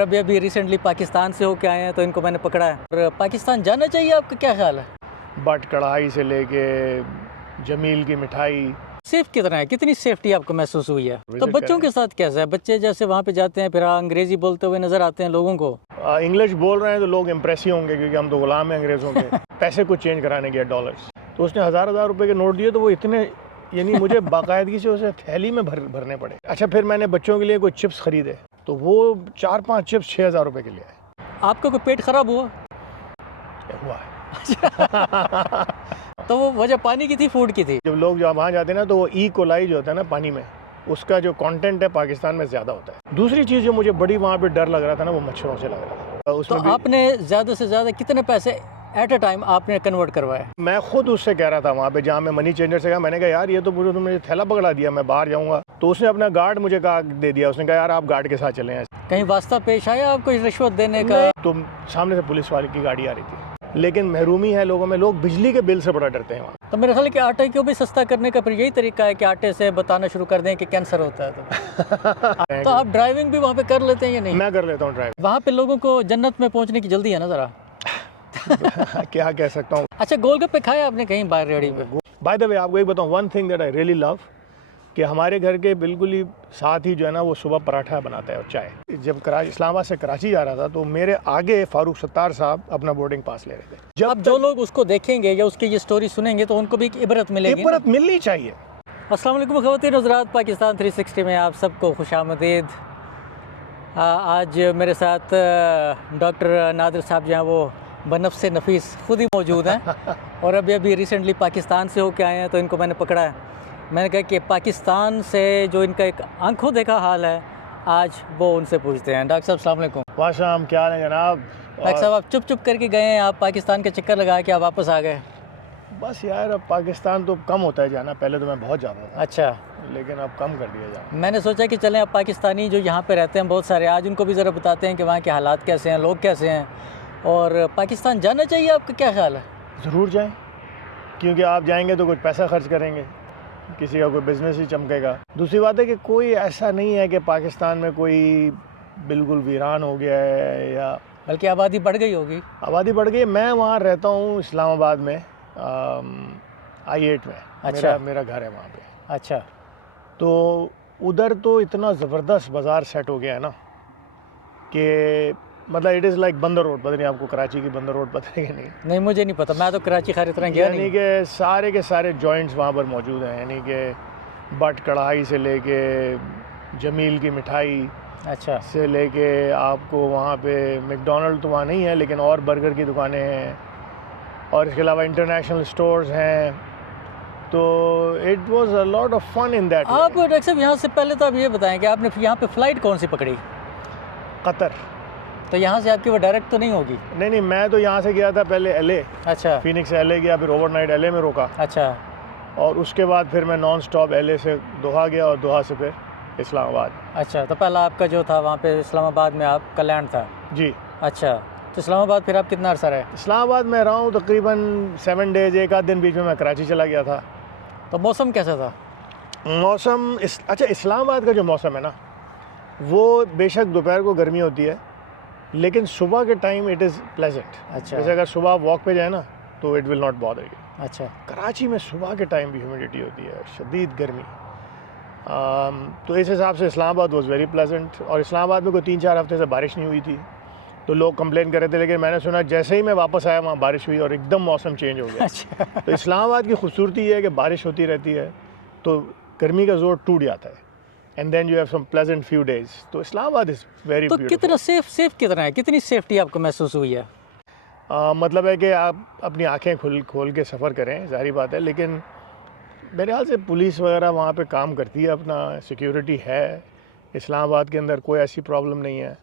अभी अभी रिसेंटली पाकिस्तान से होके आए हैं तो इनको मैंने पकड़ा है। और पाकिस्तान जाना चाहिए, आपका क्या ख्याल है? बट कढ़ाई से लेके जमील की मिठाई। सेफ कितना है, कितनी सेफ्टी आपको महसूस हुई है? तो विजिट बच्चों करें। के साथ कैसा है? बच्चे जैसे वहाँ पे जाते हैं फिर अंग्रेजी बोलते हुए नजर आते हैं लोगों को। इंग्लिश बोल रहे हैं तो लोग इम्प्रेस ही होंगे क्योंकि हम तो गुलाम हैं अंग्रेज़ों के। पैसे कुछ चेंज कराने के डॉलर्स, तो उसने हज़ार रुपए के नोट दिए तो वो इतने, यानी मुझे बाकायदगी से उसे थैली में भरने पड़े। अच्छा, फिर मैंने बच्चों के लिए कोई चिप्स खरीदे तो वो 4-5 चिप्स 6,000 रुपए के लिए आए। आपका कोई पेट खराब हुआ? हुआ है। तो वो वजह पानी की थी, फूड की थी? जब लोग जब वहाँ जाते हैं ना तो वो ई कोलाई जो होता है ना पानी में, उसका जो कंटेंट है पाकिस्तान में ज़्यादा होता है। दूसरी चीज़ जो मुझे बड़ी वहाँ पे डर लग रहा था ना, वो मच्छरों से लग रहा था। तो उसमें भी आपने ज़्यादा से ज़्यादा कितने पैसे एट अ टाइम आपने कन्वर्ट करवाए? मैं खुद उससे कह रहा था वहाँ पे, जहाँ मैं मनी चेंजर से कहा, मैंने कहा यार ये तो मुझे तुमने थैला पकड़ा दिया, मैं बाहर जाऊँगा। तो उसने अपना गार्ड मुझे कहा दे दिया, उसने कहा यार आप गार्ड के साथ चले हैं। कहीं वास्ता पेश आया आपको रिश्वत देने का? तो सामने से पुलिस वाले की गाड़ी आ रही थी, लेकिन महरूमी है लोगों में, लोग बिजली के बिल से बड़ा डरते हैं वहाँ। तो मेरे ख्याल है कि आटे को भी सस्ता करने का फिर यही तरीका है कि आटे से बताना शुरू कर दें कि कैंसर होता है। तो आप ड्राइविंग भी वहाँ पे कर लेते हैं या नहीं? मैं कर लेता हूँ ड्राइव। वहाँ पे लोगों को जन्नत में पहुँचने की जल्दी है ना ज़रा। क्या कह सकता हूँ। अच्छा, गोलगप्पे खाए आपने कहीं बाहर रेहड़ी पे? बाय द वे आपको एक बताऊँ, one thing that I really love, कि हमारे घर के बिल्कुल ही साथ ही जो है ना वो सुबह पराठा बनाता है और चाय। जब इस्लामाबाद से कराची जा रहा था तो मेरे आगे फारूक सत्तार साहब अपना बोर्डिंग पास ले रहे थे। जब अब जो लोग उसको देखेंगे या उसकी ये स्टोरी सुनेंगे तो उनको भी एक इबरत मिलेगी। इबरत मिलनी चाहिए। अस्सलाम वालेकुम ख़वातीन हज़रात, पाकिस्तान 360 में आप सबको खुशामदीद। आज मेरे साथ डॉक्टर नादिर साहब जो हैं वो बनफ़्से नफीस खुद ही मौजूद हैं और अभी अभी रिसेंटली पाकिस्तान से होके आए हैं तो इनको मैंने पकड़ा है। मैंने कहा कि पाकिस्तान से जो इनका एक आंखों देखा हाल है, आज वो उनसे पूछते हैं। डॉक्टर साहब अस्सलाम वालेकुम। वाशाम, क्या है जनाब? डॉक्टर साहब, आप चुप चुप करके गए हैं, आप पाकिस्तान के चक्कर लगा के आप वापस आ गए? बस यार, अब पाकिस्तान तो कम होता है जाना, पहले तो मैं बहुत जाता था। अच्छा, लेकिन अब कम कर दिया जाना। मैंने सोचा कि चलें अब पाकिस्तानी जो यहाँ पे रहते हैं बहुत सारे, आज उनको भी ज़रा बताते हैं कि वहाँ के हालात कैसे हैं, लोग कैसे हैं, और पाकिस्तान जाना चाहिए, आपका क्या ख्याल है? ज़रूर जाएं, क्योंकि आप जाएंगे तो कुछ पैसा खर्च करेंगे, किसी का कोई बिजनेस ही चमकेगा। दूसरी बात है कि कोई ऐसा नहीं है कि पाकिस्तान में कोई बिल्कुल वीरान हो गया है, या बल्कि आबादी बढ़ गई होगी। आबादी बढ़ गई। मैं वहाँ रहता हूँ इस्लामाबाद में, I8 में। अच्छा। मेरा घर है वहाँ पे। अच्छा, तो उधर तो इतना ज़बरदस्त बाज़ार सेट हो गया है ना कि मतलब इट इज़ लाइक बंदर रोड। पता नहीं आपको कराची की बंदर रोड पता है कि नहीं? नहीं, मुझे नहीं पता, मैं तो कराची खैर इतना गया यानी नहीं। कि सारे के सारे जॉइंट्स वहाँ पर मौजूद हैं, यानी कि बट कढ़ाई से लेके जमील की मिठाई अच्छा, से लेके आपको वहाँ पे मैकडॉनल्ड तो वहाँ नहीं है, लेकिन और बर्गर की दुकानें हैं, और इसके अलावा इंटरनेशनल स्टोर्स हैं। तो it was a lot of fun in that. आप डॉक्टर साहब यहाँ से पहले तो आप ये बताएं कि आपने यहाँ पे फ़्लाइट कौन सी पकड़ी? कतर। तो यहाँ से आपकी वो डायरेक्ट तो नहीं होगी? नहीं, मैं तो यहाँ से गया था पहले LA, अच्छा फिनिक्स से LA गया, फिर ओवरनाइट LA में रुका, अच्छा और उसके बाद फिर मैं नॉन स्टॉप LA से दोहा गया, और दोहा से फिर इस्लामाबाद। अच्छा, तो पहला आपका जो था वहाँ पे इस्लामाबाद में आपका लैंड था? जी। अच्छा, तो इस्लामाबाद फिर आप कितना अर्सा रहे? इस्लामाबाद में रहा हूँ तकरीबन 7 डेज़। एक आध दिन बीच में मैं कराची चला गया था। तो मौसम कैसा था? मौसम अच्छा, इस्लामाबाद का जो मौसम है ना, वो बेशक दोपहर को गर्मी होती है, लेकिन सुबह के टाइम इट इज़ प्लेजेंट। अच्छा। जैसे अगर सुबह आप वॉक पे जाए ना तो it will not bother you. अच्छा, कराची में सुबह के टाइम भी ह्यूमिडिटी होती है, शदीद गर्मी। तो इस हिसाब से इस्लामाबाद वाज वेरी प्लेजेंट। और इस्लामाबाद में कोई 3-4 हफ्ते से बारिश नहीं हुई थी, तो लोग कंप्लेन कर रहे थे, लेकिन मैंने सुना जैसे ही मैं वापस आया वहाँ बारिश हुई और एकदम मौसम चेंज हो गया। अच्छा। तो इस्लामाबाद की खूबसूरती ये है कि बारिश होती रहती है, तो गर्मी का जोर टूट जाता है, and then you have some pleasant few days. तो इस्लामाबाद इज़ वेरी तो ब्यूटीफुल। कितना सेफ कितना है, कितनी सेफ्टी आपको महसूस हुई है? मतलब है कि आप अपनी आंखें खोल के सफ़र करें, ज़ाहिर बात है, लेकिन मेरे ख्याल से पुलिस वगैरह वहाँ पे काम करती है, अपना सिक्योरिटी है। इस्लामाबाद के अंदर कोई ऐसी प्रॉब्लम नहीं है,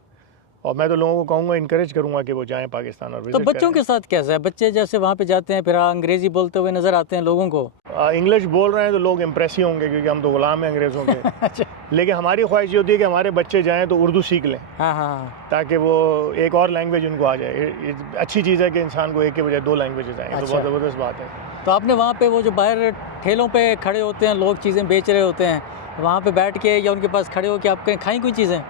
और मैं तो लोगों को कहूँगा, इनकरेज करूँगा कि वो जाएं पाकिस्तान और तो विजिट बच्चों करें। के साथ कैसा है? बच्चे जैसे वहाँ पे जाते हैं फिर अंग्रेजी बोलते हुए नज़र आते हैं लोगों को। इंग्लिश बोल रहे हैं तो लोग इम्प्रेस ही होंगे क्योंकि हम तो गुलाम हैं अंग्रेज़ों के। अच्छा, लेकिन हमारी ख्वाहिश ये होती है कि हमारे बच्चे जाएँ तो उर्दू सीख लें, हाँ हाँ, ताकि वो एक और लैंग्वेज उनको आ जाए। ये अच्छी चीज़ है कि इंसान को एक के बजाय 2 लैंग्वेजेस आएँ। तो अच्छा। बहुत ज़बरदस्त बात है। तो आपने वहाँ पे वो जो बाहर ठेलों पे खड़े होते हैं लोग, चीज़ें बेच रहे होते हैं, वहाँ पे बैठ के या उनके पास खड़े हो के आप कहीं खाई कोई चीज़ें?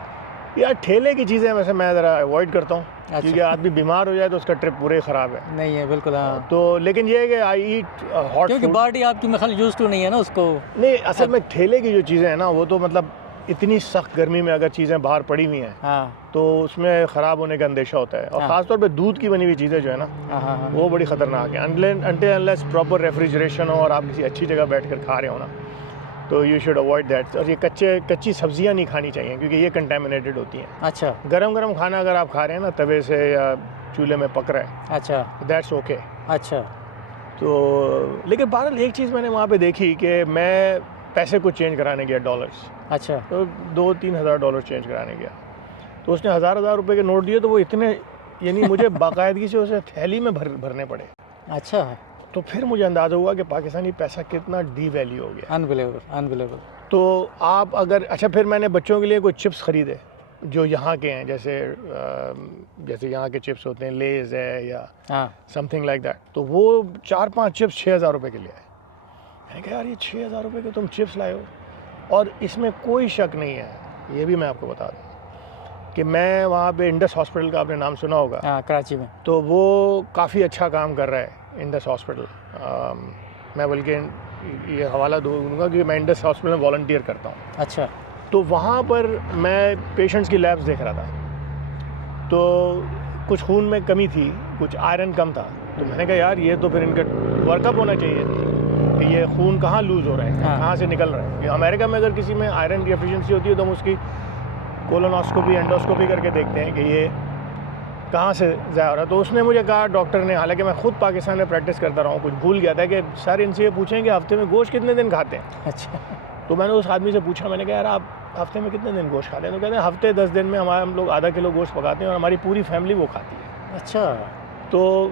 यार ठेले की चीज़ें वैसे मैं ज़रा अवॉइड करता हूँ अच्छा। क्योंकि आदमी बीमार हो जाए तो उसका ट्रिप पूरे ख़राब है। नहीं है बिल्कुल, हाँ। तो लेकिन ये है कि आई ईट हॉट क्योंकि फूड। बॉडी आपकी में खाली यूज टू नहीं है ना उसको। नहीं, असल में ठेले की जो चीज़ें हैं ना वो तो मतलब इतनी सख्त गर्मी में अगर चीज़ें बाहर पड़ी हुई हैं हाँ तो उसमें ख़राब होने का अंदेशा होता है। और हाँ। ख़ासतौर पे दूध की बनी हुई चीज़ें जो है ना हाँ हाँ हाँ। वो बड़ी ख़तरनाक है। अनटिल अनलेस प्रॉपर रेफ्रिजरेशन हो और आप किसी अच्छी जगह बैठ कर खा रहे हो ना तो यू शुड अवॉइड दैट। और ये कच्ची सब्जियां नहीं खानी चाहिए क्योंकि ये कंटेमिनेटेड होती हैं। अच्छा गरम गरम खाना अगर आप खा रहे हैं ना तवे से या चूल्हे में पक रहा है अच्छा दैट्स ओके। अच्छा। तो लेकिन बहरहाल एक चीज़ मैंने वहाँ पे देखी कि मैं पैसे को चेंज कराने गया डॉलर्स, अच्छा तो 2-3 हज़ार डॉलर चेंज कराने गया तो उसने हज़ार रुपए के नोट दिए तो वो इतने यानी मुझे बाकायदगी से उसे थैली में भरने पड़े। अच्छा। तो फिर मुझे अंदाज़ा हुआ कि पाकिस्तानी पैसा कितना डीवैल्यू हो गया। Unbelievable unbelievable. तो आप अगर अच्छा फिर मैंने बच्चों के लिए कुछ चिप्स ख़रीदे जो यहाँ के हैं, जैसे यहाँ के चिप्स होते हैं लेज़ है या हाँ समथिंग लाइक दैट। तो वो 4-5 चिप्स 6,000 रुपये के लिए आए। मैंने कहा यार ये 6,000 रुपये के तुम चिप्स लाए हो। और इसमें कोई शक नहीं है, ये भी मैं आपको बता दूँ कि मैं वहाँ पे इंडस हॉस्पिटल का आपने नाम सुना होगा। हाँ कराची में। तो वो काफ़ी अच्छा काम कर रहा है इंडस हॉस्पिटल। मैं बल्कि ये हवाला दूंगा कि मैं इंडस हॉस्पिटल में वॉलंटियर करता हूँ। अच्छा। तो वहाँ पर मैं पेशेंट्स की लैब्स देख रहा था तो कुछ खून में कमी थी, कुछ आयरन कम था। तो मैंने कहा यार ये तो फिर इनका वर्कअप होना चाहिए कि ये खून कहाँ लूज़ हो रहा है, हाँ। कहाँ से निकल रहा है। ये अमेरिका में अगर किसी में आयरन की एफिशिएंसी होती है तो हम उसकी कोलोनोस्कोपी एंडोस्कोपी करके देखते हैं कि ये कहाँ से ज़ाया हो रहा है। तो उसने मुझे कहा, डॉक्टर ने, हालांकि मैं खुद पाकिस्तान में प्रैक्टिस करता रहा हूँ, कुछ भूल गया था कि सर इनसे ये पूछें कि हफ्ते में गोश्त कितने दिन खाते हैं। अच्छा। तो मैंने उस आदमी से पूछा, मैंने कहा यार आप हफ्ते में कितने दिन गोश्त खाते हैं। तो कहते हैं हफ्ते 10 दिन में हम लोग आधा किलो गोश्त पकाते हैं और हमारी पूरी फैमिली वो खाती है। अच्छा। तो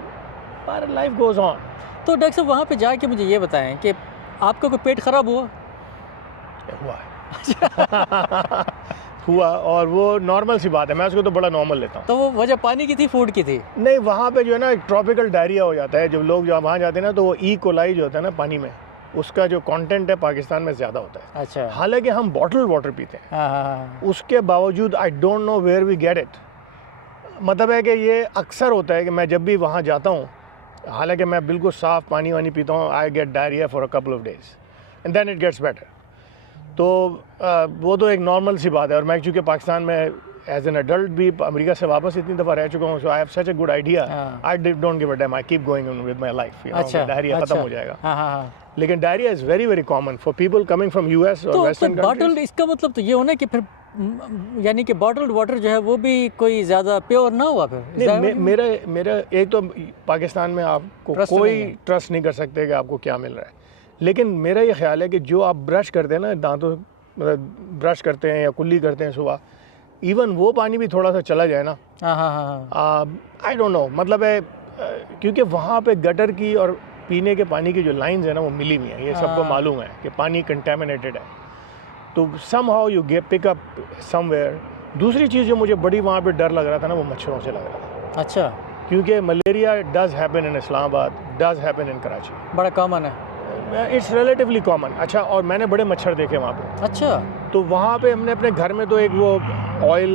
पर लाइफ गोज़ ऑन। तो डॉक्टर साहब वहाँ पे जाके मुझे ये बताएं कि आपका कोई पेट ख़राब हुआ? हुआ है। हुआ, और वो नॉर्मल सी बात है, मैं उसको तो बड़ा नॉर्मल लेता हूँ। तो वो वजह पानी की थी, फूड की थी? नहीं, वहाँ पे जो है ना एक ट्रॉपिकल डायरिया हो जाता है। जब लोग जब वहाँ जाते हैं ना तो वो ई कोलाई जो होता है ना पानी में, उसका जो कंटेंट है पाकिस्तान में ज़्यादा होता है। अच्छा। हालांकि हम बॉटल वाटर पीते हैं, हाँ हाँ हाँ। उसके बावजूद I don't know where we get it. मतलब है कि ये अक्सर होता है कि मैं जब भी वहाँ जाता हूँ, हालांकि मैं बिल्कुल साफ़ पानी वानी पीता हूँ, I get diarrhoea for a couple of days and then it gets better. तो वो तो एक नॉर्मल सी बात है। और मैं चूँकि पाकिस्तान में एज एन एडल्ट भी अमेरिका से वापस इतनी दफ़ा रह चुका हूँ, so I have such a good idea. I don't give a damn, I keep going with my life. अच्छा। डायरिया ख़त्म हो जाएगा। हाँ हाँ हाँ। लेकिन diarrhoea is very very common for people coming from US और वेस्टर्न बॉटल, कंट्रीज। इसका मतलब तो ये होना कि फिर यानी कि बॉटल्ड वाटर जो है वो भी कोई ज़्यादा प्योर ना हुआ फिर? नहीं, मेरा एक तो पाकिस्तान में आपको कोई ट्रस्ट नहीं कर सकते कि आपको क्या मिल रहा है। लेकिन मेरा ये ख्याल है कि जो आप ब्रश करते हैं ना, दांतों ब्रश करते हैं या कुल्ली करते हैं सुबह, इवन वो पानी भी थोड़ा सा चला जाए ना, हाँ हाँ हाँ, आई डोंट नो, मतलब है क्योंकि वहाँ पे गटर की और पीने के पानी की जो लाइंस है ना वो मिली हुई हैं, ये सबको मालूम है कि पानी कंटेमिनेटेड है। तो somehow you get pick up somewhere. दूसरी चीज़ जो मुझे बड़ी वहाँ पे डर लग रहा था ना, वो मच्छरों से लग रहा था। अच्छा। क्योंकि malaria does happen in Islamabad, does happen in Karachi, बड़ा कॉमन है। It's relatively common. अच्छा, और मैंने बड़े मच्छर देखे वहाँ पे। अच्छा। तो वहाँ पे हमने अपने घर में तो एक वो ऑयल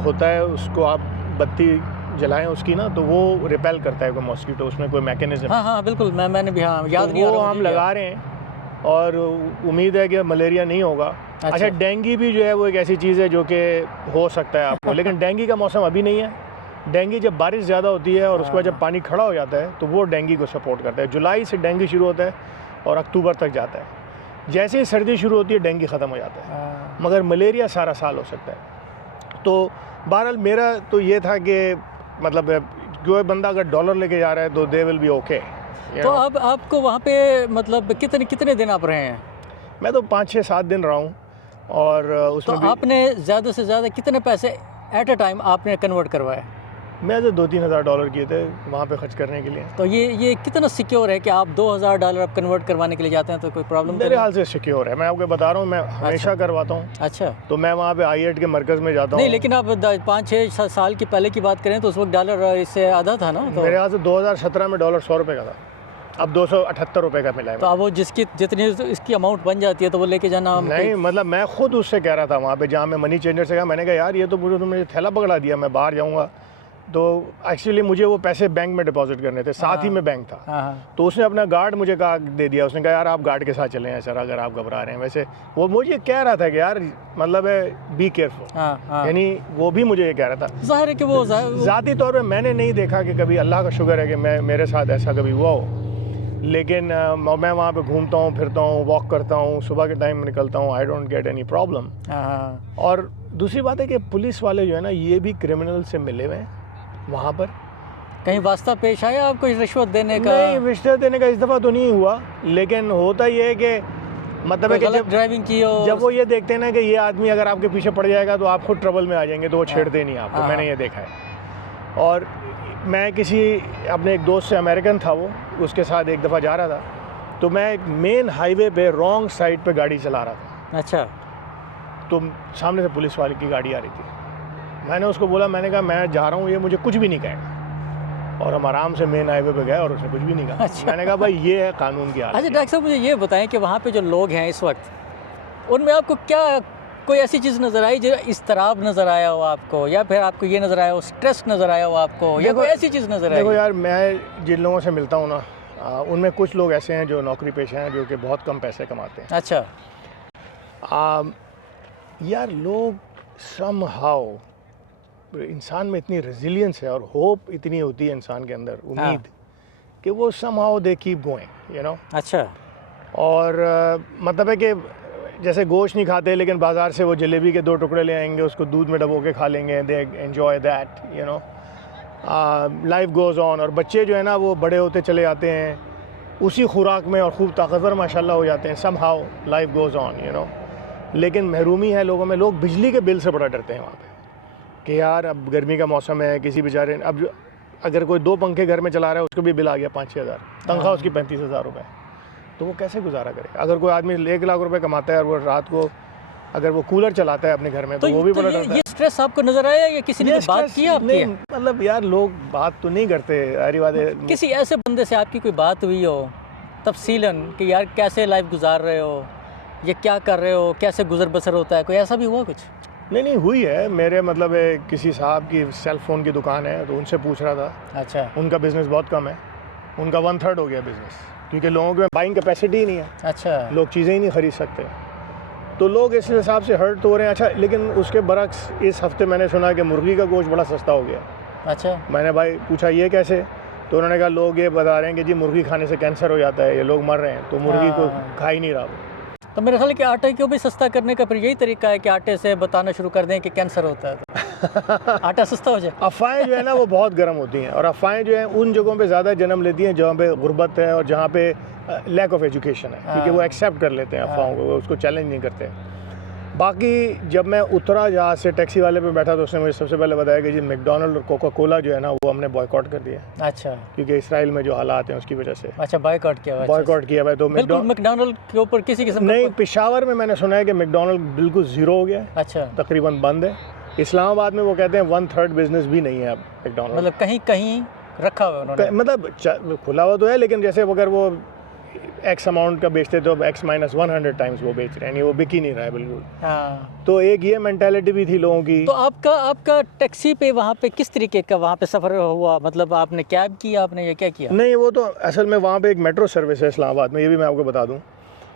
होता है, उसको आप बत्ती जलाएं उसकी ना, तो वो रिपेल करता है कोई मॉस्किटो, उसमें कोई मैकेनिज्म। हाँ हाँ बिल्कुल, मैंने भी, हाँ याद तो नहीं आ वो रहा हम लगा रहे हैं और उम्मीद है कि मलेरिया नहीं होगा। अच्छा, डेंगू भी जो है वो एक ऐसी चीज़ है जो कि हो सकता है आपको, लेकिन डेंगू का मौसम अभी नहीं है। डेंगू जब बारिश ज़्यादा होती है और उसके बाद जब पानी खड़ा हो जाता है तो वो डेंगू को सपोर्ट करता है। जुलाई से डेंगू शुरू होता है और अक्टूबर तक जाता है। जैसे ही सर्दी शुरू होती है डेंगू ख़त्म हो जाता है, मगर मलेरिया सारा साल हो सकता है। तो बहरहाल मेरा तो ये था कि मतलब कोई बंदा अगर डॉलर लेके जा रहा है तो दे विल बी ओके। तो अब आपको वहाँ पे मतलब कितने दिन आप रहे हैं? मैं तो 5-6-7 दिन रहा हूँ। और उसमें तो आपने ज़्यादा से ज़्यादा कितने पैसे एट अ टाइम आपने कन्वर्ट करवाए? मैं तो 2-3 हज़ार डॉलर किए थे वहाँ पे खर्च करने के लिए। तो ये कितना सिक्योर है कि आप 2,000 डॉलर आप कन्वर्ट करवाने के लिए जाते हैं तो कोई प्रॉब्लम? मेरे हाल से सिक्योर है, मैं आपको बता रहा हूँ, मैं हमेशा करवाता हूँ। अच्छा। तो मैं वहाँ पे IET के मरकज़ में जाता हूँ। नहीं, लेकिन आप 5-6 साल की पहले की बात करें तो उस वक्त डॉलर इससे आधा था ना? तो मेरे हाल से 2017 में डॉलर 100 रुपये का था। अब 278 रुपये का मिला है। तो अब वो जिसकी जितनी इसकी अमाउंट बन जाती है तो वो लेके जाना नहीं मतलब मैं खुद उससे कह रहा था वहाँ पे जहाँ मैं मनी चेंजर से कहा, मैंने कहा यार ये तो तुमने थैला पकड़ा दिया, मैं बाहर जाऊँगा तो एक्चुअली मुझे वो पैसे बैंक में डिपॉजिट करने थे, साथ ही में बैंक था। हाँ। तो उसने अपना गार्ड मुझे कहा दे दिया, उसने कहा यार आप गार्ड के साथ चले हैं सर अगर आप घबरा रहे हैं। वैसे वो मुझे कह रहा था कि यार मतलब है बी केयरफुल, यानी वो भी मुझे ये कह रहा था। ज़ाहिर है कि वो ज़ाती तौर पे मैंने नहीं देखा कि कभी, अल्लाह का शुक्र है कि मेरे साथ ऐसा कभी हुआ हो, लेकिन मैं वहाँ पे घूमता हूँ फिरता हूँ, वॉक करता हूँ, सुबह के टाइम में निकलता हूँ, I don't get any problem. और दूसरी बात है कि पुलिस वाले जो है ना ये भी क्रिमिनल से मिले हुए हैं वहाँ पर। कहीं वास्ता पेश आया आपको रिश्वत देने का? नहीं, रिश्वत देने का इस दफ़ा तो नहीं हुआ, लेकिन होता ये है कि मतलब है कि जब ड्राइविंग की हो, जब वो ये देखते हैं ना कि ये आदमी अगर आपके पीछे पड़ जाएगा तो आप खुद ट्रबल में आ जाएंगे, तो वो छेड़ते नहीं आपको। मैंने ये देखा है। और मैं किसी अपने एक दोस्त से, अमेरिकन था वो, उसके साथ एक दफ़ा जा रहा था, तो मैं एक मेन हाईवे पे रॉन्ग साइड पे गाड़ी चला रहा था। अच्छा। तो सामने से पुलिस वाले की गाड़ी आ रही थी। मैंने उसको बोला, मैंने कहा मैं जा रहा हूँ, ये मुझे कुछ भी नहीं कहेगा। और हम आराम से मेन हाईवे पे गए और उसने कुछ भी नहीं कहा। अच्छा। मैंने कहा भाई ये है कानून की हालत। अच्छा डॉक्टर साहब मुझे ये बताएं कि वहाँ पे जो लोग हैं इस वक्त, उनमें आपको क्या कोई ऐसी चीज़ नज़र आई जो इस्तराब नज़र आया हो आपको, या फिर आपको ये नज़र आया हो स्ट्रेस नज़र आया हो आपको, या कोई ऐसी चीज़ नज़र आई? देखो यार, मैं जिन लोगों से मिलता हूँ ना, उनमें कुछ लोग ऐसे हैं जो नौकरी पेशा हैं, जो कि बहुत कम पैसे कमाते हैं। अच्छा। यार लोग समहाउ, इंसान में इतनी रेजिलियंस है और होप इतनी होती है इंसान के अंदर, उम्मीद, कि वो somehow they keep going, you know. अच्छा। और मतलब है कि जैसे गोश्त नहीं खाते लेकिन बाज़ार से वो जलेबी के 2 टुकड़े ले आएंगे, उसको दूध में डबो के खा लेंगे, they enjoy that, you know. Life goes on. और बच्चे जो है ना वो बड़े होते चले जाते हैं उसी खुराक में और खूब ताकतवर माशाल्लाह हो जाते हैं। Somehow life goes on, you know. लेकिन महरूमी है लोगों में, लोग बिजली के बिल से बड़ा डरते हैं वहाँ पे कि यार अब गर्मी का मौसम है, किसी बेचारे अब अगर कोई 2 पंखे घर में चला रहा है उसको भी बिल आ गया 5-6 हज़ार, तनख्वाह उसकी 35,000 रुपये, तो वो कैसे गुजारा करेगा? अगर कोई आदमी 1 लाख रुपए कमाता है और वो रात को अगर वो कूलर चलाता है अपने घर में, तो वो भी बड़ा डरता है। ये स्ट्रेस आपको नज़र आया या किसी ने बात की आपकी? नहीं, मतलब यार लोग बात तो नहीं करते, सारी बात है। किसी ऐसे बंदे से आपकी कोई बात हुई हो तफसीलन कि यार कैसे लाइफ गुजार रहे हो, ये क्या कर रहे हो, कैसे गुजर बसर होता है, कोई ऐसा भी हुआ कुछ? नहीं हुई है मेरे, मतलब किसी साहब की सेल फ़ोन की दुकान है, तो उनसे पूछ रहा था। अच्छा। उनका बिज़नेस बहुत कम है, उनका 1/3 हो गया बिज़नेस, क्योंकि लोगों के बाइंग कैपेसिटी ही नहीं है। अच्छा। लोग चीज़ें ही नहीं ख़रीद सकते, तो लोग इस हिसाब से हर्ट तो हो रहे हैं। अच्छा, लेकिन उसके बरक्स इस हफ्ते मैंने सुना कि मुर्गी का गोश्त बड़ा सस्ता हो गया। अच्छा। मैंने भाई पूछा ये कैसे, तो उन्होंने कहा लोग ये बता रहे हैं कि जी मुर्गी खाने से कैंसर हो जाता है, ये लोग मर रहे हैं, तो मुर्गी को खा ही नहीं रहा। तो मेरे ख्याल है कि आटे को भी सस्ता करने का फिर यही तरीका है कि आटे से बताना शुरू कर दें कि कैंसर होता है, तो आटा सस्ता हो जाए। अफवाहें जो है ना वो बहुत गर्म होती हैं, और अफवाहें जो हैं उन जगहों पे ज़्यादा जन्म लेती हैं जहाँ पे गुर्बत है और जहाँ पे लैक ऑफ एजुकेशन है, क्योंकि वो एक्सेप्ट कर लेते हैं अफवाहों को, वो उसको चैलेंज नहीं करते। बाकी जब मैं उतरा जहाँ से टैक्सी वाले पे बैठा तो उसने मुझे सबसे पहले बताया कि जी मैकडॉनल्ड और कोका कोला जो है ना वो हमने बॉयकॉट कर दिया। अच्छा। क्योंकि इसराइल में जो हालात हैं उसकी वजह से। अच्छा, बॉयकॉट किया हुआ है। बॉयकॉट किया हुआ है। तो मैकडॉनल्ड के ऊपर किसी किस्म नहीं, पेशावर में मैंने सुना है कि मैकडॉनल्ड बिल्कुल ज़ीरो हो गया है। अच्छा। तकरीबन बंद है। इस्लामाबाद में वो कहते हैं 1/3 बिजनेस भी नहीं है अब मैकडॉनल्ड, मतलब कहीं कहीं रखा हुआ है उन्होंने, मतलब खुला हुआ तो है, लेकिन जैसे अगर वो एक्स अमाउंट का बेचते तो X-100 टाइम्स वो बेच रहे हैं, वो बिक ही नहीं रहा है बिल्कुल। हाँ। तो एक ये मेंटालिटी भी थी लोगों की। तो आपका टैक्सी पे वहाँ पे किस तरीके का वहाँ पे सफ़र हुआ, मतलब आपने कैब किया, आपने ये क्या किया? नहीं, वो तो असल में वहाँ पे एक मेट्रो सर्विस है इस्लामाबाद में, ये भी मैं आपको बता दूँ,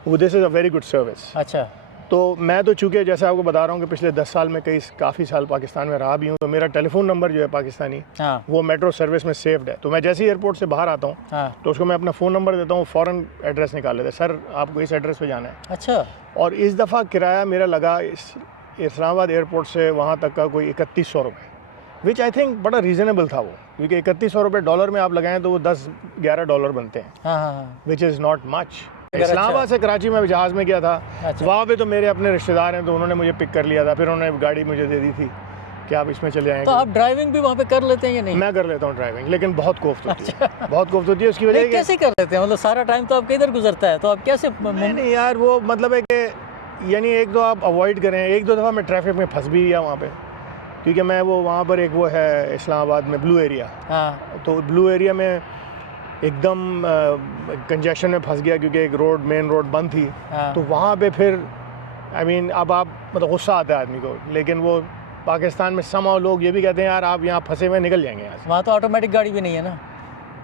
वो this is a very good service. अच्छा। तो मैं तो चूँकि जैसे आपको बता रहा हूँ कि पिछले 10 साल में काफ़ी साल पाकिस्तान में रहा भी हूँ, तो मेरा टेलीफोन नंबर जो है पाकिस्तानी, हाँ। वो मेट्रो सर्विस में सेव्ड है। तो मैं जैसे ही एयरपोर्ट से बाहर आता हूँ, हाँ। तो उसको मैं अपना फ़ोन नंबर देता हूँ, फ़ौरन एड्रेस निकाल लेते हैं, सर आपको इस एड्रेस पे जाना है। अच्छा। और इस दफ़ा किराया मेरा लगा इस्लामाबाद एयरपोर्ट से वहाँ तक का कोई 3100 रुपये, विच आई थिंक बड़ा रीज़नेबल था वो, क्योंकि 3100 रुपये डॉलर में आप लगाएं तो वो 10-11 डॉलर बनते हैं, हाँ। Which is not much. Islamabad से कराची में जहाज़ में गया था। अच्छा। वहाँ पे तो मेरे अपने रिश्तेदार हैं, तो उन्होंने मुझे पिक कर लिया था, फिर उन्होंने गाड़ी मुझे दे दी थी कि आप इसमें चले आएंगे। तो आप ड्राइविंग भी वहाँ पे कर लेते हैं या नहीं? मैं कर लेता हूँ ड्राइविंग, लेकिन बहुत कोफ्त होती है, बहुत कोफ्त होती है। उसकी वजह कैसे कर लेते हैं, मतलब सारा टाइम तो आपका इधर गुजरता है, तो आप कैसे? नहीं यार, वो मतलब है कि यानी एक दो आप अवॉइड करें। 1-2 दफ़ा मैं ट्रैफिक में फंस भी गया वहाँ पे, क्योंकि मैं वो वहाँ पर एक वो है इस्लामाबाद में ब्लू एरिया। हाँ। तो ब्लू एरिया में एकदम कंजेशन में फंस गया क्योंकि एक मेन रोड बंद थी। हाँ। तो वहाँ पे फिर अब आप मतलब गुस्सा आता है आदमी को, लेकिन वो पाकिस्तान में समाव लोग ये भी कहते हैं यार आप यहाँ फंसे हुए निकल जाएंगे यहाँ से। वहाँ तो ऑटोमेटिक गाड़ी भी नहीं है ना?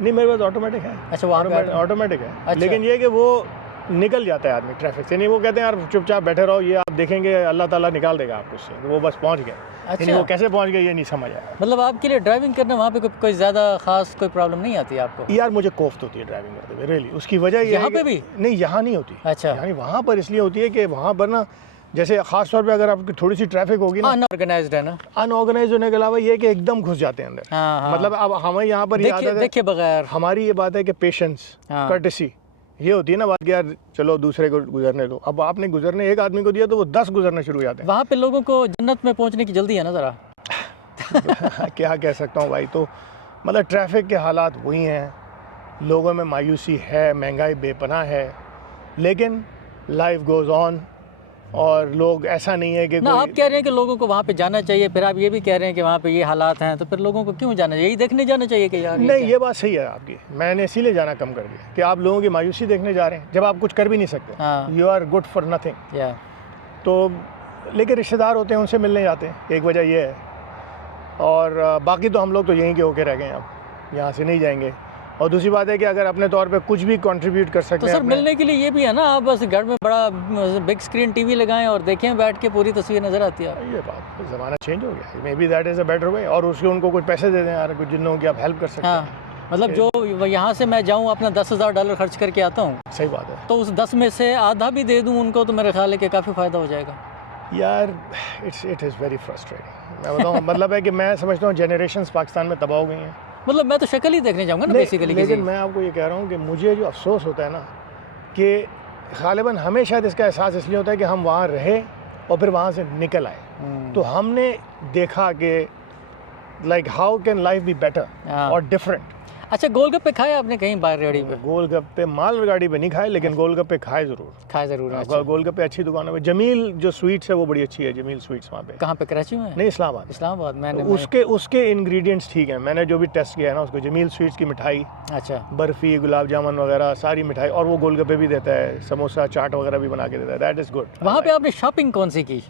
नहीं, मेरे पास ऑटोमेटिक है। अच्छा, वहाँ पे ऑटोमेटिक है। अच्छा। लेकिन ये कि वो निकल जाता है आदमी ट्रैफिक से, नहीं वो कहते हैं यार चुपचाप बैठे रहो, ये आप देखेंगे अल्लाह ताला निकाल देगा आपको उससे। वो बस पहुँच गए। अच्छा। यानी वो कैसे पहुँच गए ये नहीं समझ आया। मतलब आपके लिए ड्राइविंग करना वहाँ पे कोई ज़्यादा खास कोई प्रॉब्लम नहीं आती आपको? यार मुझे कोफ्त होती है ड्राइविंग करते हुए, रियली। उसकी वजह ये यहाँ है पे कि- भी? नहीं, यहाँ नहीं होती। अच्छा। यानी वहाँ पर इसलिए होती है कि वहाँ पर ना, जैसे ख़ास तौर पे अगर आपकी थोड़ी सी ट्रैफिक होगी ना, अनऑर्गेनाइज्ड है ना? अनऑर्गेनाइज होने के अलावा ये है कि एकदम घुस जाते हैं अंदर। हाँ, हाँ। मतलब अब हमें यहाँ पर ये आदत है, देखे बगैर। हमारी ये बात है कि पेशेंस, हाँ। कर्टेसी, ये होती है ना बात कि यार चलो दूसरे को गुजरने दो। अब आपने गुजरने एक आदमी को दिया तो वो 10 गुजरने शुरू हो जाते वहाँ पे लोगों को जन्नत में पहुँचने की जल्दी है ना ज़रा? हैं। क्या कह सकता हूँ भाई, तो मतलब ट्रैफिक के हालात वही हैं, लोगों में मायूसी है, महंगाई बेपनाह है, लेकिन लाइफ गोज़ ऑन। और लोग ऐसा नहीं है कि ना, आप कह रहे हैं कि लोगों को वहाँ पे जाना चाहिए, फिर आप ये भी कह रहे हैं कि वहाँ पे ये हालात हैं, तो फिर लोगों को क्यों जाना चाहिए? यही देखने जाना चाहिए कि यार नहीं, ये बात सही है आपकी। मैंने इसीलिए जाना कम कर दिया कि आप लोगों की मायूसी देखने जा रहे हैं जब आप कुछ कर भी नहीं सकते। हाँ। You are good for nothing. या तो लेकिन रिश्तेदार होते हैं, उनसे मिलने जाते हैं, एक वजह ये है। और बाकी तो हम लोग तो यहीं के होके रह गए हैं, अब यहाँ से नहीं जाएंगे। और दूसरी बात है कि अगर अपने तौर पे कुछ भी कंट्रीब्यूट कर सकते तो हैं सर अपने- मिलने के लिए ये भी है ना, आप बस घर में बड़ा बिग स्क्रीन टीवी लगाएं और देखें बैठ के, पूरी तस्वीर नज़र आती है। ये बात, ज़माना चेंज हो गया, may be that is a better way. और उसके उनको कुछ पैसे दे दें यार, कुछ जिन लोगों की आप हेल्प कर सकते हाँ, हैं। मतलब जो यहाँ से मैं जाऊँ अपना $10,000 खर्च करके आता हूँ, सही बात है तो उस 10 में से आधा भी दे दूँ उनको, तो मेरे ख्याल है कि काफ़ी फ़ायदा हो जाएगा। यार। It is very frustrating. मैं बताऊँ मतलब है कि मैं समझता हूँ जनरेशंस पाकिस्तान में तबाह हो गई हैं। मतलब मैं तो शक्ल ही देखने जाऊँगा ना बेसिकली। लेकिन मैं आपको ये कह रहा हूँ कि मुझे जो अफसोस होता है ना, कि गालिबन हमें शायद इसका एहसास इसलिए होता है कि हम वहाँ रहे और फिर वहाँ से निकल आए। तो हमने देखा कि like how can life be better हाँ। और डिफरेंट। अच्छा, गोलगप्पे खाए आपने कहीं बाहर रेहड़ी पे? गोलगप्पे मालगाड़ी पे नहीं खाए, लेकिन गोलगप्पे खाए ज़रूर। खाए ज़रूर है। अच्छा। गोलगप्पे अच्छी दुकानों में, जमील जो स्वीट्स है वो बड़ी अच्छी है, जमील स्वीट्स वहाँ पे। कहाँ पे, कराची में? नहीं, इस्लामाबाद। इस्लामाबाद। मैंने उसके इंग्रेडिएंट्स ठीक हैं, मैंने जो भी टेस्ट किया है ना उसको। जमील स्वीट्स की मिठाई, अच्छा। बर्फ़ी, गुलाब जामुन वगैरह सारी मिठाई, और वो गोलगप्पे भी देता है, समोसा चाट वगैरह भी बना के देता है। That is good. वहाँ पे आपने शॉपिंग कौन सी की?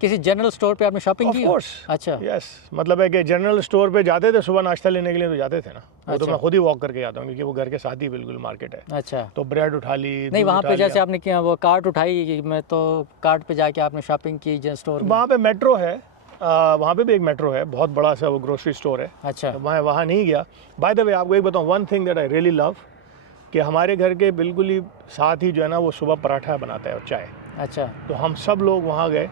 किसी जनरल स्टोर पे आपने शॉपिंग ऑफ की? कोर्स। अच्छा। यस, मतलब है कि जनरल स्टोर पे जाते थे सुबह नाश्ता लेने के लिए, तो जाते थे ना। वो तो अच्छा। मैं खुद ही वॉक करके जाता हूँ क्योंकि वो घर के साथ ही बिल्कुल मार्केट है। अच्छा। तो ब्रेड उठा ली, नहीं, दूध वहाँ उठा पे जैसे लिया। आपने किया वो कार्ट उठाई, मैं तो कार्ट पे जाके आपने शॉपिंग की स्टोर में? वहाँ पे मेट्रो है, वहाँ पे भी एक मेट्रो है, बहुत बड़ा सा वो ग्रोसरी स्टोर है। अच्छा। तो मैं वहाँ नहीं गया। बाय द वे आपको एक बताऊँ, one thing that I really love, कि हमारे घर के बिल्कुल ही साथ ही जो है ना वो सुबह पराठा बनाता है और चाय। अच्छा। तो हम सब लोग वहाँ गए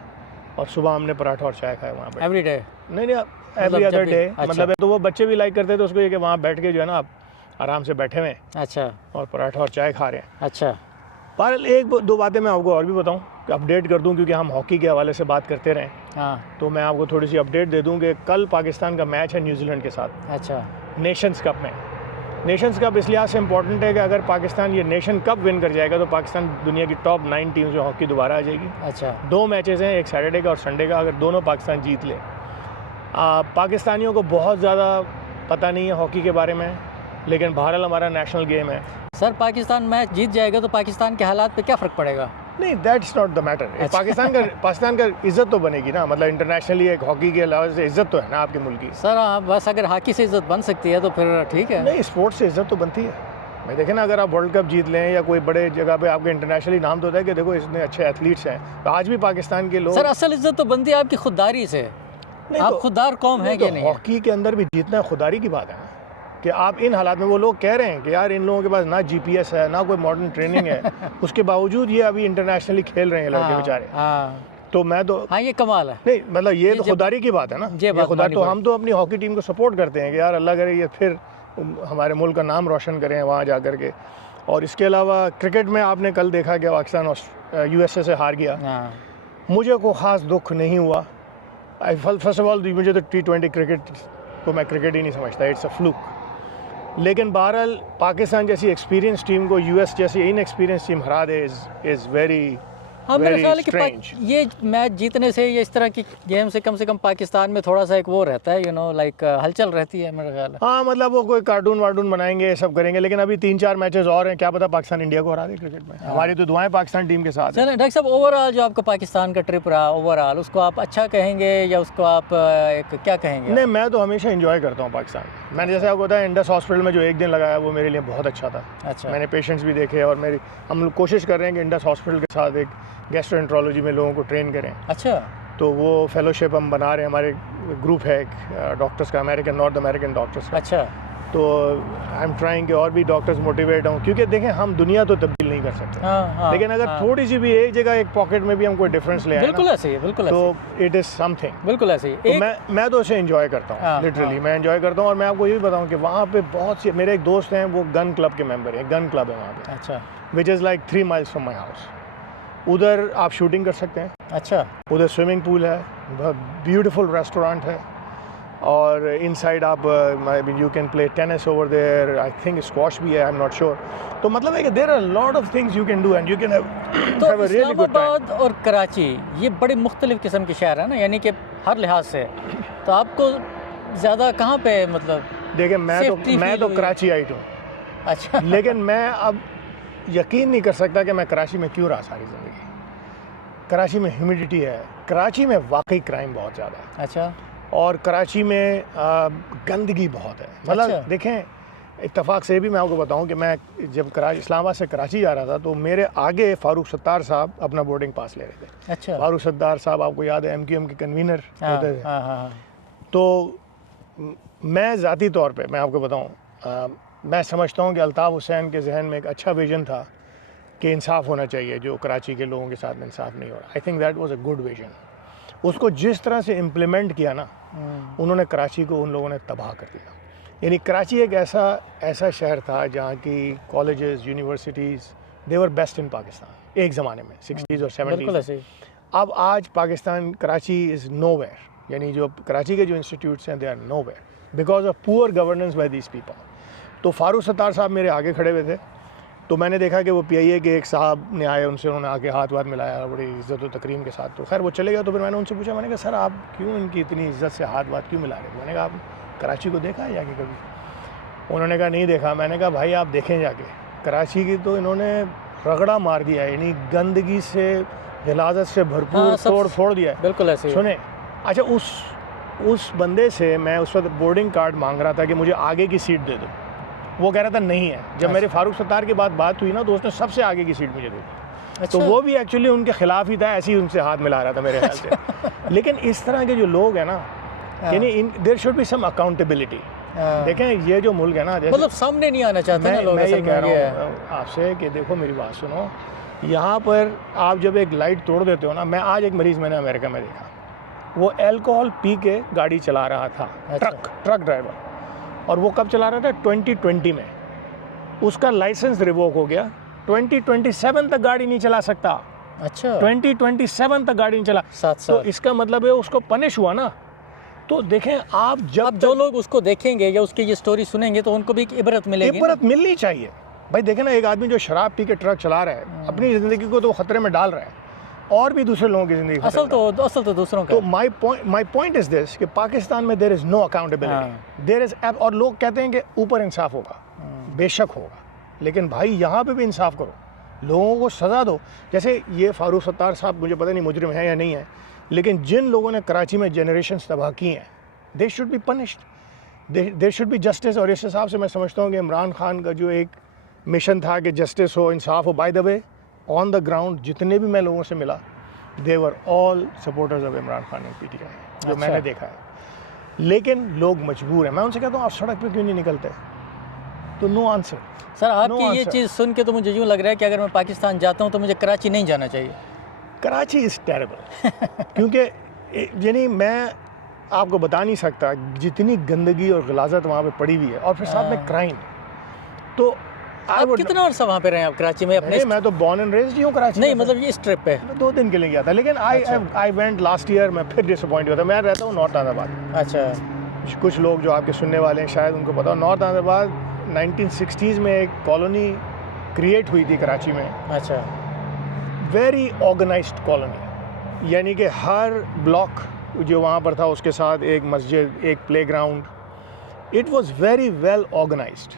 और सुबह हमने पराठा और चाय खाया वहाँ पे। Every day? नहीं, एवरी मतलब जब अदर भी? डे। अच्छा। मतलब है, तो वो बच्चे भी लाइक करते थे उसको, ये कि वहाँ बैठ के जो है ना आप आराम से बैठे हुए हैं अच्छा। और पराठा और चाय खा रहे हैं। अच्छा। पर एक दो बातें मैं आपको और भी बताऊं, कि अपडेट कर दूं, क्योंकि हम हॉकी के हवाले से बात करते रहें। हाँ। तो मैं आपको थोड़ी सी अपडेट दे दूं कि कल पाकिस्तान का मैच है न्यूजीलैंड के साथ, अच्छा। नेशंस कप में। नेशंस कप इस लिहाज से इम्पॉर्टेंट है कि अगर पाकिस्तान ये नेशन कप विन कर जाएगा तो पाकिस्तान दुनिया की टॉप 9 टीम से हॉकी दोबारा आ जाएगी। अच्छा। 2 मैचेस हैं, एक सैटरडे का और संडे का। अगर दोनों पाकिस्तान जीत ले, पाकिस्तानियों को बहुत ज़्यादा पता नहीं है हॉकी के बारे में, लेकिन बहरहाल हमारा नेशनल गेम है। सर, पाकिस्तान मैच जीत जाएगा तो पाकिस्तान के हालात पे क्या फ़र्क पड़ेगा? नहीं, दैट्स नॉट द मैटर। अच्छा। पाकिस्तान का इज्जत तो बनेगी ना, मतलब इंटरनेशनली एक हॉकी के अलावा से इज्जत तो है ना आपके मुल्क की। सर हाँ, बस अगर हॉकी से इज्जत बन सकती है तो फिर ठीक है। नहीं, स्पोर्ट्स से इज्जत तो बनती है। मैं देखें ना, अगर आप वर्ल्ड कप जीत लें या कोई बड़े जगह पे आपके इंटरनेशनली नाम तो होता है कि देखो इसने अच्छे एथलीट्स हैं, तो आज भी पाकिस्तान के लोग। सर, असल इज्जत तो बनती है आपकी खुददारी से। नहीं, आप तो- खुददार कौम है कि नहीं? हॉकी के अंदर भी जीतना खुदारी की बात है ना, कि आप इन हालात में, वो लोग कह रहे हैं कि यार इन लोगों के पास ना जीपीएस है ना कोई मॉडर्न ट्रेनिंग है, उसके बावजूद ये अभी इंटरनेशनली खेल रहे हैं लड़के हाँ, बेचारे। हाँ तो मैं तो हाँ, ये कमाल है। नहीं, मतलब ये तो जब- खुदारी की बात है ना, ये बात खुदा। मानी तो बात। हम तो अपनी हॉकी टीम को सपोर्ट करते हैं कि यार अल्लाह करे ये फिर हमारे मुल्क का नाम रोशन करें वहाँ जा कर के। और इसके अलावा क्रिकेट में आपने कल देखा कि पाकिस्तान यूएसए से हार गया। हाँ। मुझे कोई ख़ास दुख नहीं हुआ। फर्स्ट ऑफ ऑल मुझे तो T20 क्रिकेट को मैं क्रिकेट ही नहीं समझता, इट्स अ फ्लूक। लेकिन बहरहाल पाकिस्तान जैसी एक्सपीरियंस टीम को यूएस जैसी इनएक्सपीरियंस टीम हरा दे इज़ वेरी हाँ, मेरा very ख्याल है कि strange. ये मैच जीतने से या इस तरह की गेम से कम पाकिस्तान में थोड़ा सा एक वो रहता है, लाइक हलचल रहती है मेरा ख्याल है। हाँ मतलब वो कोई कार्टून वार्टून बनाएंगे, ये सब करेंगे, लेकिन अभी 3-4 मैचेस और हैं, क्या पता पाकिस्तान इंडिया को हरा दे क्रिकेट में। हमारी तो दुआएं पाकिस्तान टीम के साथ हैं। चलें डॉक्टर साहब, ओवरऑल जो आपका पाकिस्तान का ट्रिप रहा, ओवरऑल उसको आप अच्छा कहेंगे या उसको आप एक क्या कहेंगे? नहीं, मैं तो हमेशा एंजॉय करता हूँ पाकिस्तान। मैंने जैसे आपको बताया, इंडस हॉस्पिटल में जो एक दिन लगाया वो मेरे लिए बहुत अच्छा था। अच्छा। मैंने पेशेंट्स भी देखे, और हम लोग कोशिश कर रहे हैं कि इंडस हॉस्पिटल के साथ एक गैस्ट्रोएंट्रोलॉजी में लोगों को ट्रेन करें। अच्छा। तो वो फेलोशिप हम बना रहे हैं, हमारे ग्रुप है एक डॉक्टर्स का, नॉर्थ अमेरिकन डॉक्टर्स का। अच्छा। तो आई एम ट्राइंग कि और भी डॉक्टर्स मोटिवेट हों, क्योंकि देखें हम दुनिया तो तब्दील नहीं कर सकते। हाँ, लेकिन अगर थोड़ी सी भी एक जगह एक पॉकेट में भी हम कोई डिफरेंस ले आए बिल्कुल ऐसे ही, बिल्कुल तो इट इज़ समथिंग। बिल्कुल ऐसे ही। तो मैं तो उसे एंजॉय करता हूँ, लिटरली मैं एंजॉय करता हूँ। और मैं आपको ये भी बताऊँ कि वहाँ पे बहुत सी, मेरे एक दोस्त हैं वो गन क्लब के मेंबर हैं, गन क्लब है वहाँ पे। अच्छा। Which is like 3 miles from my house. उधर आप शूटिंग कर सकते हैं। अच्छा। उधर स्विमिंग पूल है, ब्यूटीफुल रेस्टोरेंट है, और इनसाइड आप you can play tennis over there, I think squash भी है, आई एम नॉट श्योर। तो मतलब है कि there are lot of things you can do and you can have to a really good time. Islamabad और कराची ये बड़े मुख्तलिफ किस्म के शहर है ना, यानी कि हर लिहाज से। तो आपको ज़्यादा कहाँ पे मतलब देखिए safety मैं feel तो हुई? कराची आई हूँ, अच्छा। लेकिन मैं अब यकीन नहीं कर सकता कि मैं कराची में क्यों रहा सारी ज़िंदगी। कराची में ह्यूमिडिटी है, कराची में वाकई क्राइम बहुत ज़्यादा है, अच्छा। और कराची में गंदगी बहुत है। मतलब अच्छा। देखें, इत्तेफाक से भी मैं आपको बताऊं कि मैं जब इस्लामाबाद से कराची जा रहा था तो मेरे आगे फारूक सत्तार साहब अपना बोर्डिंग पास ले रहे थे। अच्छा। फारूक सत्तार साहब आपको याद है MQM के कन्वीनर होते थे। हाँ। तो मैं ज़ाती तौर पे मैं आपको बताऊं, मैं समझता हूं कि अल्ताफ़ हुसैन के जहन में एक अच्छा विजन था कि इंसाफ होना चाहिए, जो कराची के लोगों के साथ इंसाफ नहीं हो रहा। I think that was a good vision. उसको जिस तरह से इम्प्लीमेंट किया ना, उन्होंने कराची को, उन लोगों ने तबाह कर दिया। यानी कराची एक ऐसा शहर था जहाँ की colleges, universities, they were best in Pakistan एक ज़माने में, 60s और 70s। अब आज पाकिस्तान, कराची इज़ नोवेयर, यानी जो कराची के जो इंस्टीट्यूट्स हैं they are nowhere because of poor governance by these people. तो फारूक सत्तार साहब मेरे आगे खड़े हुए थे, तो मैंने देखा कि वो PIA के एक साहब ने आए, उनसे उन्होंने आके हाथ मिलाया बड़ी इज़्ज़त और तकरीम के साथ। तो खैर वो चले गया। तो फिर मैंने उनसे पूछा, मैंने कहा सर आप क्यों इनकी इतनी इज़्ज़त से हाथ क्यों मिला रहे? मैंने कहा आप कराची को देखा है जाके कभी? उन्होंने कहा नहीं देखा। मैंने कहा भाई आप देखें जाके, कराची की तो इन्होंने रगड़ा मार दिया है, यानी गंदगी से, गलाजत से भरपूर तोड़ फोड़ दिया है। बिल्कुल ऐसे। सुने, अच्छा उस बंदे से मैं उस वक्त बोर्डिंग कार्ड मांग रहा था कि मुझे आगे की सीट दे दो। वो कह रहा था नहीं है। जब मेरे फारूक सत्तार के बाद बात हुई ना, तो उसने सबसे आगे की सीट मुझे दी। अच्छा। तो वो भी एक्चुअली उनके खिलाफ ही था, ऐसे ही उनसे हाथ मिला रहा था मेरे ख्याल से। लेकिन इस तरह के जो लोग हैं ना, यानी there should be some accountability. देखें ये जो मुल्क है ना, जैसे मतलब सामने नहीं आना चाहते ना लोग। मैं ये कह रहा हूँ आपसे कि देखो मेरी बात सुनो, यहाँ पर आप जब एक लाइट तोड़ देते हो ना, मैं आज एक मरीज़ मैंने अमेरिका में देखा, वो अल्कोहल पी के गाड़ी चला रहा था। अच्छा। Truck driver. और वो कब चला रहा था? 2020 में। उसका लाइसेंस रिवोक हो गया, 2027 तक गाड़ी नहीं चला सकता। अच्छा। 2027 तक गाड़ी नहीं चला। 7 साल। तो इसका मतलब है उसको पनिश हुआ ना। तो देखें आप, जब अब जो लोग उसको देखेंगे या उसकी ये स्टोरी सुनेंगे तो उनको भी एक इबरत मिलेगी। इबरत मिलनी चाहिए भाई। देखें ना, एक आदमी जो शराब पी के ट्रक चला रहा है, अपनी ज़िंदगी को तो खतरे में डाल रहा है, और भी दूसरे लोगों की ज़िंदगी। असल तो दूसरों का। तो माई पॉइंट इज़ दिस कि पाकिस्तान में there is no accountability, there is, और लोग कहते हैं कि ऊपर इंसाफ होगा, बेशक होगा, लेकिन भाई यहाँ पे भी इंसाफ करो, लोगों को सज़ा दो। जैसे ये फारूक सत्तार साहब, मुझे पता नहीं मुजरिम है या नहीं है, लेकिन जिन लोगों ने कराची में जनरेशन तबाह की हैं, they should be punished, there should be justice. और इस हिसाब से मैं समझता हूँ कि इमरान खान का जो एक मिशन था कि जस्टिस हो, इंसाफ हो, by the way on the ground जितने भी मैं लोगों से मिला, they were all supporters of Imran Khan and PTI, जो अच्छा। मैंने देखा है। लेकिन लोग मजबूर हैं। मैं उनसे कहता हूँ आप सड़क पे क्यों नहीं निकलते? तो नो आंसर। सर आपकी ये चीज़ सुन के तो मुझे यूँ लग रहा है कि अगर मैं पाकिस्तान जाता हूँ तो मुझे कराची नहीं जाना चाहिए। Karachi is terrible. क्योंकि यानी मैं आपको बता नहीं सकता जितनी गंदगी और गलाजत वहाँ पे पड़ी हुई है, और फिर साथ में क्राइम। तो आप कितना अर्सा वहाँ पे रहे आप कराची में अपने? मैं तो बॉर्न एंड रेज्ड ही हूँ कराची नहीं, में। मतलब ये इस ट्रिप पे 2 दिन के लिए गया था, लेकिन आई वेंट लास्ट ईयर। मैं फिर डिसअपॉइंट हुआ था। मैं रहता हूँ नॉर्थ अहमदाबाद। अच्छा। कुछ लोग जो आपके सुनने वाले हैं शायद उनको पता हो, नॉर्थ अहमदाबाद 1960s में एक कॉलोनी क्रिएट हुई थी कराची में। अच्छा। वेरी ऑर्गेनाइज्ड कॉलोनी, यानी कि हर ब्लॉक जो वहाँ पर था उसके साथ एक मस्जिद, एक playground, it was very well organised.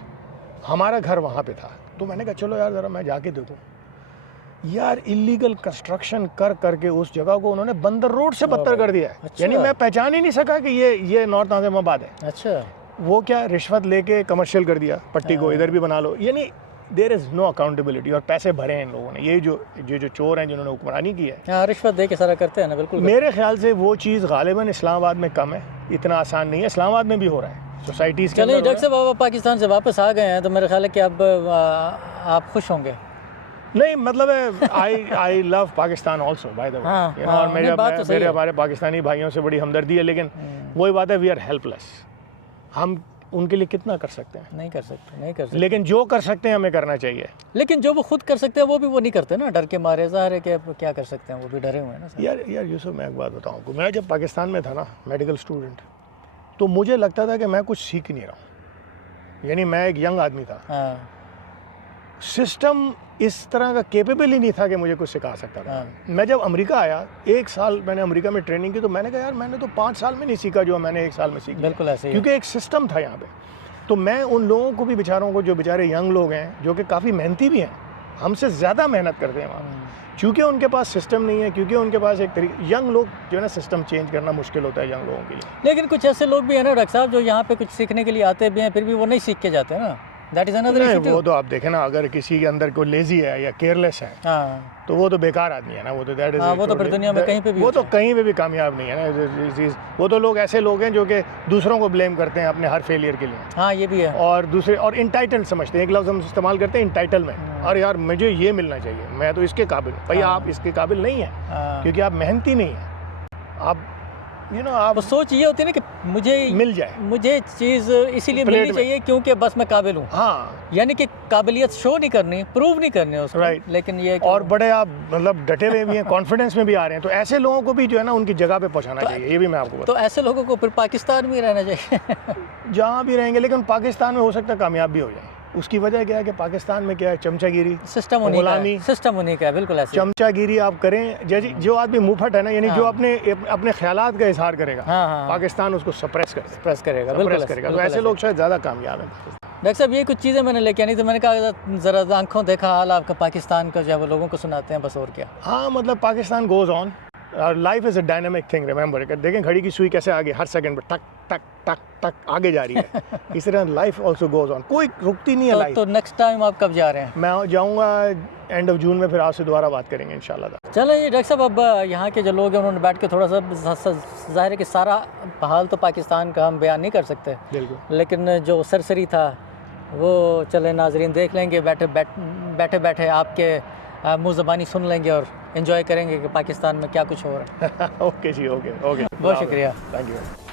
हमारा घर वहाँ पे था, तो मैंने कहा चलो यार ज़रा मैं जाके देखूँ। यार इलीगल कंस्ट्रक्शन कर करके उस जगह को उन्होंने बंदर रोड से बदतर कर दिया है। अच्छा। यानी मैं पहचान ही नहीं सका कि ये नॉर्थ नाज़िमाबाद है। अच्छा, वो क्या रिश्वत लेके कमर्शियल कर दिया, पट्टी को इधर भी बना लो, यानी देयर इज़ नो अकाउंटेबिलिटी। और पैसे भरे हैं इन लोगों ने, ये जो चोर हैं जिन्होंने हुक्मरानी की है। हाँ, रिश्वत दे के सारा करते हैं ना, बिल्कुल। मेरे ख्याल से वो चीज़ गालिबन इस्लामाबाद में कम है, इतना आसान नहीं है। इस्लामाबाद में भी हो रहा है, सोसाइटीज़ के चलिए अंदर हो डॉक्टर साहब, आप पाकिस्तान से वापस आ गए हैं तो मेरा ख्याल है कि अब आप खुश होंगे। रहा है। नहीं मतलब I love Pakistan also bye the वे, हाँ, और हाँ, नहीं, बात तो सही मेरे है। हमारे पाकिस्तानी भाइयों से बड़ी हमदर्दी है, लेकिन वही बात है, वी आर हेल्पलेस। हम उनके लिए कितना कर सकते हैं? नहीं कर सकते। लेकिन जो कर सकते हैं हमें करना चाहिए। लेकिन जो वो खुद कर सकते हैं वो नहीं करते ना, डर के मारे। ज़ाहिर है कि अब क्या कर सकते हैं, वो भी डरे हुए हैं ना सर। यार यूसुफ, मैं एक बात बताऊँ आपको, मैं जब पाकिस्तान में था ना मेडिकल स्टूडेंट, तो मुझे लगता था कि मैं कुछ सीख नहीं रहा हूँ, यानी मैं एक यंग आदमी था। हाँ, सिस्टम इस तरह का केपेबल ही नहीं था कि मुझे कुछ सिखा सकता था। हाँ। मैं जब अमेरिका आया, 1 साल मैंने अमेरिका में ट्रेनिंग की, तो मैंने कहा यार मैंने तो 5 साल में नहीं सीखा जो मैंने 1 साल में सीखा। बिल्कुल ऐसे ही है। क्योंकि एक सिस्टम था यहाँ पे। तो मैं उन लोगों को भी, बेचारों को, जो बेचारे यंग लोग हैं जो कि काफ़ी मेहनती भी हैं, हमसे ज़्यादा मेहनत करते हैं वहाँ, क्योंकि उनके पास सिस्टम नहीं है, क्योंकि उनके पास एक तरीके, यंग लोग जो है ना, सिस्टम चेंज करना मुश्किल होता है यंग लोगों के लिए। लेकिन कुछ ऐसे लोग भी हैं ना डॉक्टर साहब, जो यहाँ पे कुछ सीखने के लिए आते भी हैं, फिर भी वो नहीं सीख के जाते हैं ना। दैट इज़ अनदर नहीं, इशू। वो तो आप देखें ना, अगर किसी के अंदर कोई लेजी है या केयरलेस है, हाँ, तो वो तो बेकार आदमी है ना, वो तो दैट इज, हाँ, वो तो फिर दुनिया में कहीं पे भी वो हो तो जाए। कहीं पे भी कामयाब नहीं है ना। वो तो लोग ऐसे लोग हैं जो कि दूसरों को ब्लेम करते हैं अपने हर फेलियर के लिए, हाँ, ये भी है। और दूसरे, और इंटाइटल्ड समझते हैं। एक लफ्ज़ हम इस्तेमाल करते हैं इंटाइटलमेंट, और यार मुझे ये मिलना चाहिए, मैं तो इसके काबिल हूँ। भैया आप इसके काबिल नहीं हैं, हाँ। क्योंकि आप मेहनती नहीं हैं। आप आप वो सोच ये होती है ना कि मिल जाए, मुझे चीज़ इसीलिए प्लेट मिलनी में। चाहिए क्योंकि बस मैं काबिल हूँ। हाँ यानी कि काबिलियत शो नहीं करनी, प्रूव नहीं करनी उसको। Right. लेकिन ये कि और बड़े आप मतलब डटे हुए भी हैं, कॉन्फिडेंस में भी आ रहे हैं, तो ऐसे लोगों को भी जो है ना उनकी जगह पे पहुंचाना चाहिए। ये भी मैं आपको तो ऐसे लोगों को फिर पाकिस्तान में ही रहना चाहिए। जहाँ भी रहेंगे, लेकिन पाकिस्तान में हो सकता है कामयाब भी हो जाए। उसकी वजह क्या है कि पाकिस्तान में क्या है, चमचागिरी, सिस्टम उन्हीं का गुलामी, है। सिस्टम उन्हीं का है, बिल्कुल ऐसे। चमचागिरी आप करें। जैसे जो आदमी मुंहफट है ना, यानी जो अपने ख्यालात का इजहार करेगा, हाँ। पाकिस्तान उसको सप्रेस करेगा, प्रेस करेगा, बिल्कुल करेगा। तो बिल्कुल ऐसे लोग शायद ज़्यादा कामयाब हैं। डॉक्टर साहब, ये कुछ चीज़ें मैंने लेके आनी, तो मैंने कहा ज़रा आंखों देखा हाल आपका पाकिस्तान का, जब लोगों को सुनाते हैं, बस और क्या। हाँ, मतलब पाकिस्तान गोज़ ऑन, और life is a dynamic thing. Remember, देखें घड़ी की सुई कैसे आगे, हर सेकंड पर टक टक टक टक आगे जा रही है। इस तरह लाइफ ऑल्सो गोज़ ऑन, कोई रुकती नहीं है लाइफ। तो नेक्स्ट टाइम आप कब जा रहे हैं? मैं जाऊँगा एंड ऑफ जून में, फिर आपसे दोबारा बात करेंगे इंशाल्लाह। चलें डॉक्टर साहब, अब यहाँ के जो लोग हैं उन्होंने बैठ के थोड़ा सा, ज़ाहिर है कि सारा हाल तो पाकिस्तान का हम बयान नहीं कर सकते, बिल्कुल। लेकिन जो सरसरी था वो चले नाजरीन देख लेंगे, बैठे आपके मुँह ज़बानी सुन लेंगे और एंजॉय करेंगे कि पाकिस्तान में क्या कुछ हो रहा है। ओके जी, ओके। बहुत शुक्रिया। Thank you.